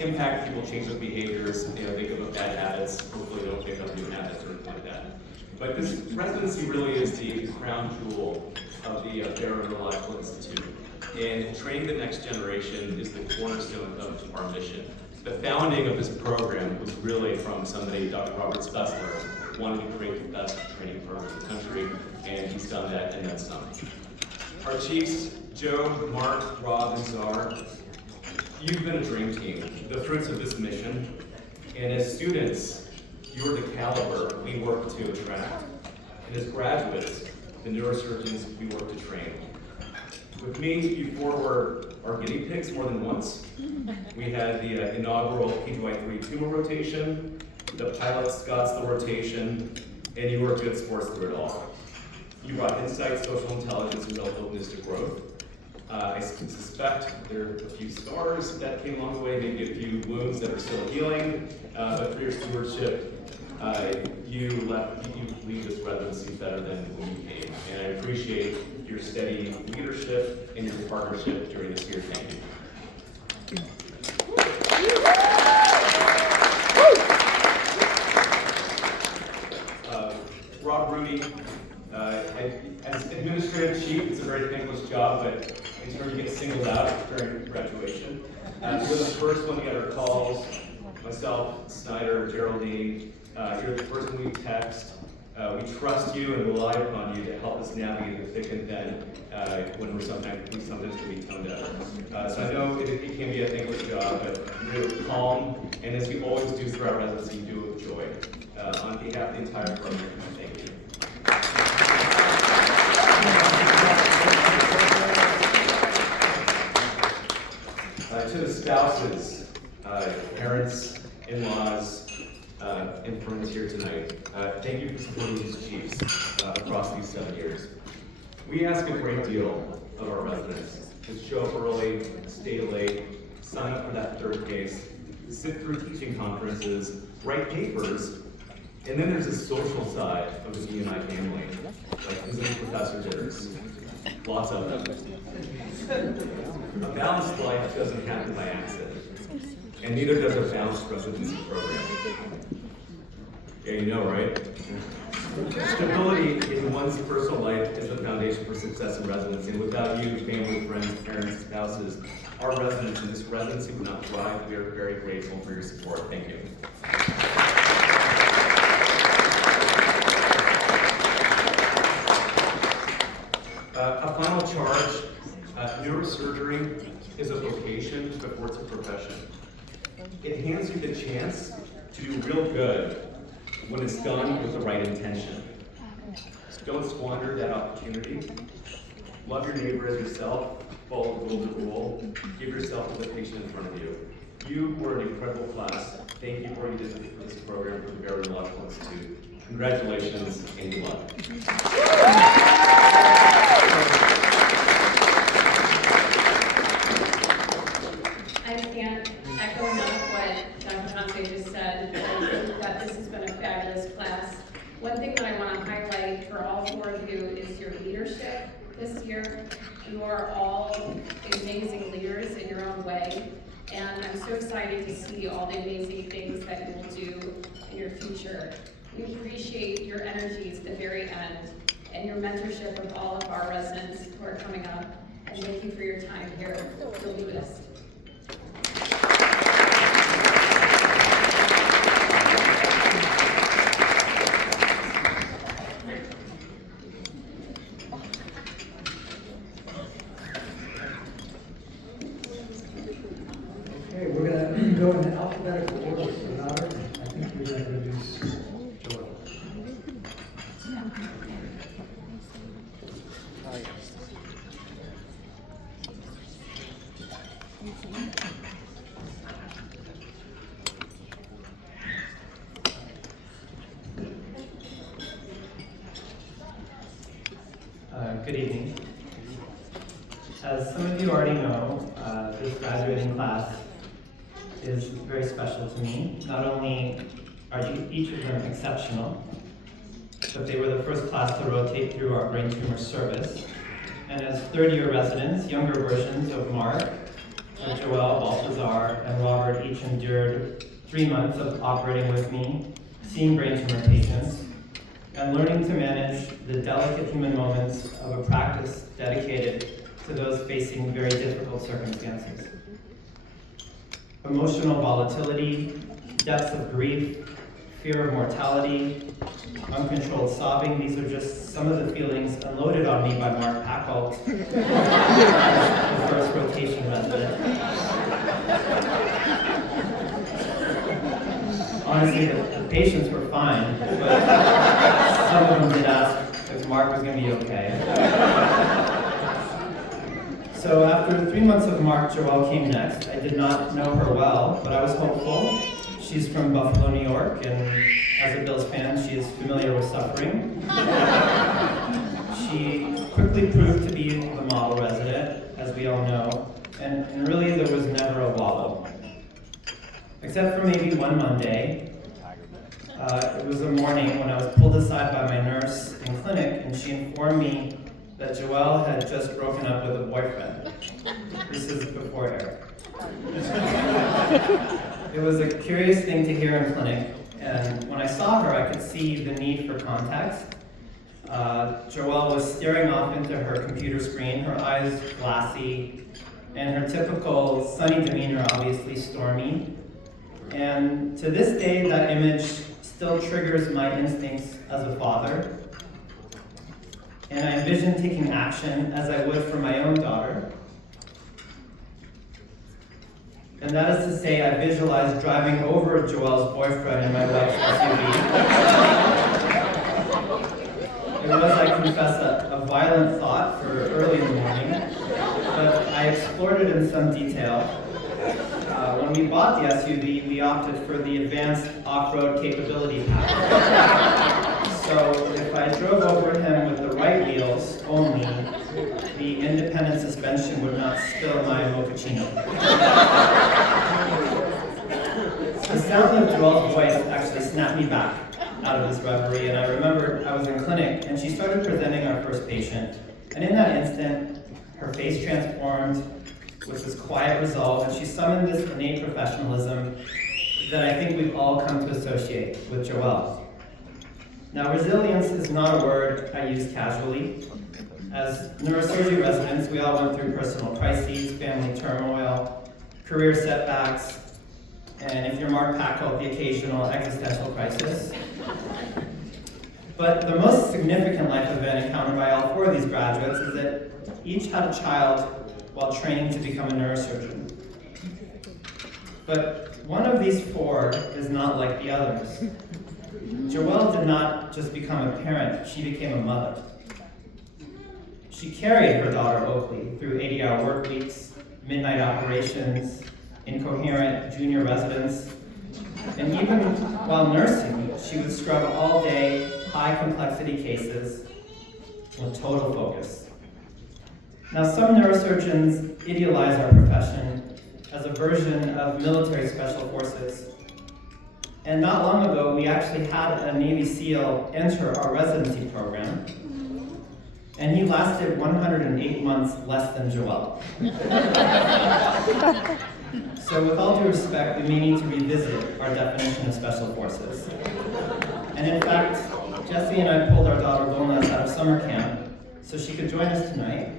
impact people, change their behaviors, they give up bad habits, hopefully they'll pick up new habits or anything like that. But this residency really is the crown jewel of the Barrow Neurological Institute. And training the next generation is the cornerstone of our mission. The founding of this program was really from somebody, Dr. Robert Spessler, wanting to create the best training program in the country, and he's done that and then some. Our chiefs, Joe, Mark, Rob, and Czar, you've been a dream team, the fruits of this mission, and as students, you're the caliber we work to attract, and as graduates, the neurosurgeons we work to train. With me, you four were our guinea pigs more than once. We had the inaugural PGY3 tumor rotation, the pilot Scottsville rotation, and you were good sports through it all. You brought insight, social intelligence, and real openness to growth. I suspect there are a few scars that came along the way, maybe a few wounds that are still healing, but for your stewardship, you leave this residency better than when you came. And I appreciate your steady leadership and your partnership during this year. Thank you. Rob Rudy, as administrative chief, it's a very thankless job, but in turn you get singled out during graduation. You're the first one to get our calls. Myself, Snyder, Geraldine, you're the person we text. We trust you and rely upon you to help us navigate the thick and thin when we sometimes can be toned out. So I know it can be a thankless job, but you're calm, and as you always do throughout residency, you do it with joy. On behalf of the entire program, thank you. To the spouses, parents, in-laws, and friends here tonight, thank you for supporting these chiefs across these 7 years. We ask a great deal of our residents to show up early, stay late, sign up for that third case, sit through teaching conferences, write papers, and then there's a social side of the B&I family, like visiting professor dinners. Lots of them. A balanced life doesn't happen by accident, and neither does a balanced residency program. Yeah, you know, right? Stability in one's personal life is the foundation for success in residency, and without you, family, friends, parents, spouses, our residents in this residency would not thrive. We are very grateful for your support. Thank you. A final charge, neurosurgery is a vocation before it's a profession. It hands you the chance to do real good when it's done with the right intention. Don't squander that opportunity. Love your neighbor as yourself, follow the golden rule, give yourself to the patient in front of you. You were an incredible class. Thank you for what you did for this program for the Barrow Neurological Institute. Congratulations and good luck. I can't echo enough what Dr. Conte just said, that this has been a fabulous class. One thing that I want to highlight for all four of you is your leadership this year. You are all amazing leaders in your own way, and I'm so excited to see all the amazing things that you will do in your future. We appreciate your energies at the very end and your mentorship of all of our residents who are coming up, and thank you for your time here. You'll be missed. Okay, we're going to go in alphabetical order for another. I think we're going to introduce Joel. Good evening. As some of you already know, this graduating class is very special to me. Not only are each of them exceptional, but they were the first class to rotate through our brain tumor service. And as third-year residents, younger versions of Mark, that Joelle, Balthazar, and Robert each endured 3 months of operating with me, seeing brain tumor patients, and learning to manage the delicate human moments of a practice dedicated to those facing very difficult circumstances. Emotional volatility, depths of grief, fear of mortality, uncontrolled sobbing, these are just some of the feelings unloaded on me by Mark Packalt, as the first rotation resident. Honestly, the patients were fine, but some of them did ask if Mark was going to be okay. So after 3 months of Mark, Joelle came next. I did not know her well, but I was hopeful. She's from Buffalo, New York, and as a Bills fan, she is familiar with suffering. She quickly proved to be the model resident, as we all know, and really there was never a wobble. Except for maybe one Monday. It was a morning when I was pulled aside by my nurse in clinic, and she informed me that Joelle had just broken up with a boyfriend. This is before Eric. It was a curious thing to hear in clinic, and when I saw her, I could see the need for context. Joelle was staring off into her computer screen, her eyes glassy, and her typical sunny demeanor obviously stormy. And to this day, that image still triggers my instincts as a father. And I envision taking action as I would for my own daughter. And that is to say, I visualized driving over Joelle's boyfriend in my wife's SUV. It was, I confess, a violent thought for early in the morning, but I explored it in some detail. When we bought the SUV, we opted for the advanced off-road capability pack. So if I drove over him with the right wheels only, the independent suspension would not spill my mochaccino. The sound of Joelle's voice actually snapped me back out of this reverie, and I remember I was in clinic, and she started presenting our first patient. And in that instant, her face transformed with this quiet resolve, and she summoned this innate professionalism that I think we've all come to associate with Joelle. Now, resilience is not a word I use casually. As neurosurgery residents, we all went through personal crises, family turmoil, career setbacks, and if you're Mark Packalt, the occasional existential crisis. But the most significant life event encountered by all 4 of these graduates is that each had a child while training to become a neurosurgeon. But one of these 4 is not like the others. Joelle did not just become a parent, she became a mother. She carried her daughter Oakley through 80-hour work weeks, midnight operations, incoherent junior residence, and even while nursing, she would scrub all day high complexity cases with total focus. Now, some neurosurgeons idealize our profession as a version of military special forces. And not long ago, we actually had a Navy SEAL enter our residency program, and he lasted 108 months less than Joelle. So with all due respect, we may need to revisit our definition of special forces. And in fact, Jessie and I pulled our daughter Gomez out of summer camp so she could join us tonight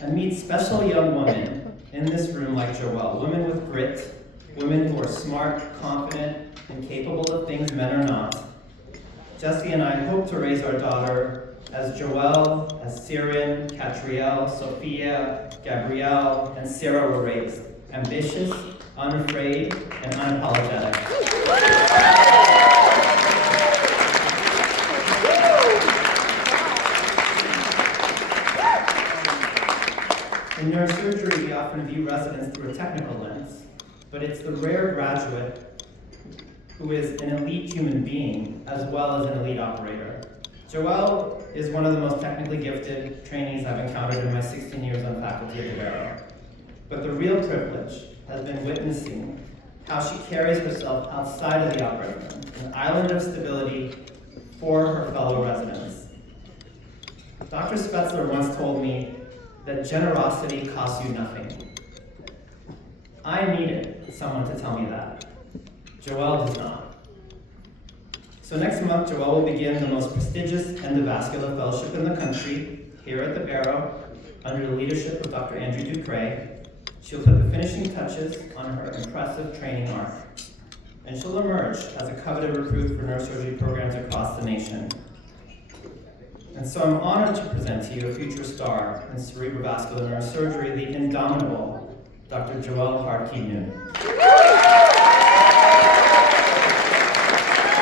and meet special young women in this room like Joelle, women with grit, women who are smart, confident, and capable of things men are not. Jessie and I hope to raise our daughter as Joelle, as Siren, Catrielle, Sophia, Gabrielle, and Sarah were raised, ambitious, unafraid, and unapologetic. In neurosurgery, we often view residents through a technical lens, but it's the rare graduate who is an elite human being as well as an elite operator. Joelle is one of the most technically gifted trainees I've encountered in my 16 years on faculty at the Barrow. But the real privilege has been witnessing how she carries herself outside of the operating room, an island of stability for her fellow residents. Dr. Spetzler once told me that generosity costs you nothing. I needed someone to tell me that. Joelle does not. So next month, Joelle will begin the most prestigious endovascular fellowship in the country, here at the Barrow, under the leadership of Dr. Andrew Ducray. She'll put the finishing touches on her impressive training arc, and she'll emerge as a coveted recruit for neurosurgery programs across the nation. And so I'm honored to present to you a future star in cerebrovascular neurosurgery, the indomitable Dr. Joelle Hardkey-Noon.